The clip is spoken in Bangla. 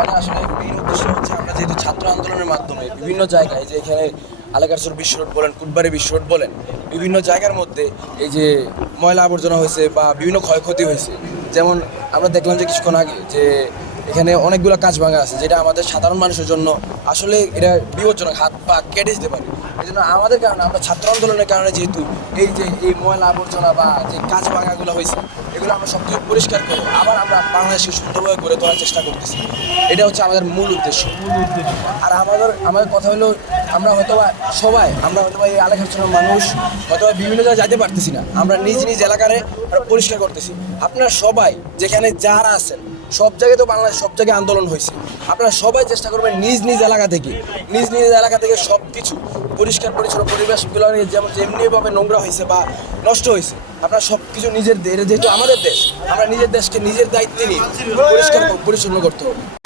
আমাদের আসলে মেইন উদ্দেশ্য হচ্ছে আমরা যেহেতু ছাত্র আন্দোলনের মাধ্যমে বিভিন্ন জায়গায় যে এখানে আলাকারচর বিশ্ব রোড বলেন কুটবারি বিশ্ব রোড বলেন, বিভিন্ন জায়গার মধ্যে এই যে ময়লা আবর্জনা হয়েছে বা বিভিন্ন ক্ষয়ক্ষতি হয়েছে। যেমন আমরা দেখলাম যে কিছুক্ষণ আগে যে এখানে অনেকগুলো কাঁচ ভাঙা আছে, যেটা আমাদের সাধারণ মানুষের জন্য আসলে এটা বিপজ্জনক, হাত পা কেটে যেতে পারে। এই জন্য আমাদের কারণে, আমরা ছাত্র আন্দোলনের কারণে যেহেতু এই যে এই ময়লা আবর্জনা বা যে কাঁচ ভাঙাগুলো হয়েছে, এগুলো আমরা সব কিছু পরিষ্কার করে আবার আমরা বাংলাদেশকে সুন্দরভাবে গড়ে তোলার চেষ্টা করতেছি। এটা হচ্ছে আমাদের মূল উদ্দেশ্য। আর আমাদের আমাদের কথা হলো, আমরা হয়তো সবাই, আমরা হয়তো এই আলেখাচনের মানুষ হয়তো বিভিন্ন জায়গায় যাইতে পারতেছি না। আমরা নিজ নিজ এলাকারে পরিষ্কার করতেছি। আপনারা সবাই, যেখানে যারা আছেন সব জায়গায় তো বাংলাদেশ সব জায়গায় আন্দোলন হয়েছে। আপনারা সবাই চেষ্টা করবেন নিজ নিজ এলাকা থেকে, নিজ নিজ এলাকা থেকে সব কিছু পরিষ্কার, পরিচ্ছন্ন পরিবেশ নিয়ে যেমন যেমনিভাবে নোংরা হয়েছে বা নষ্ট হয়েছে, আপনারা সব কিছু নিজের দেশ যেহেতু আমাদের দেশ, আমরা নিজের দেশকে নিজের দায়িত্বে নিয়ে পরিষ্কার পরিচ্ছন্ন করতে হবে।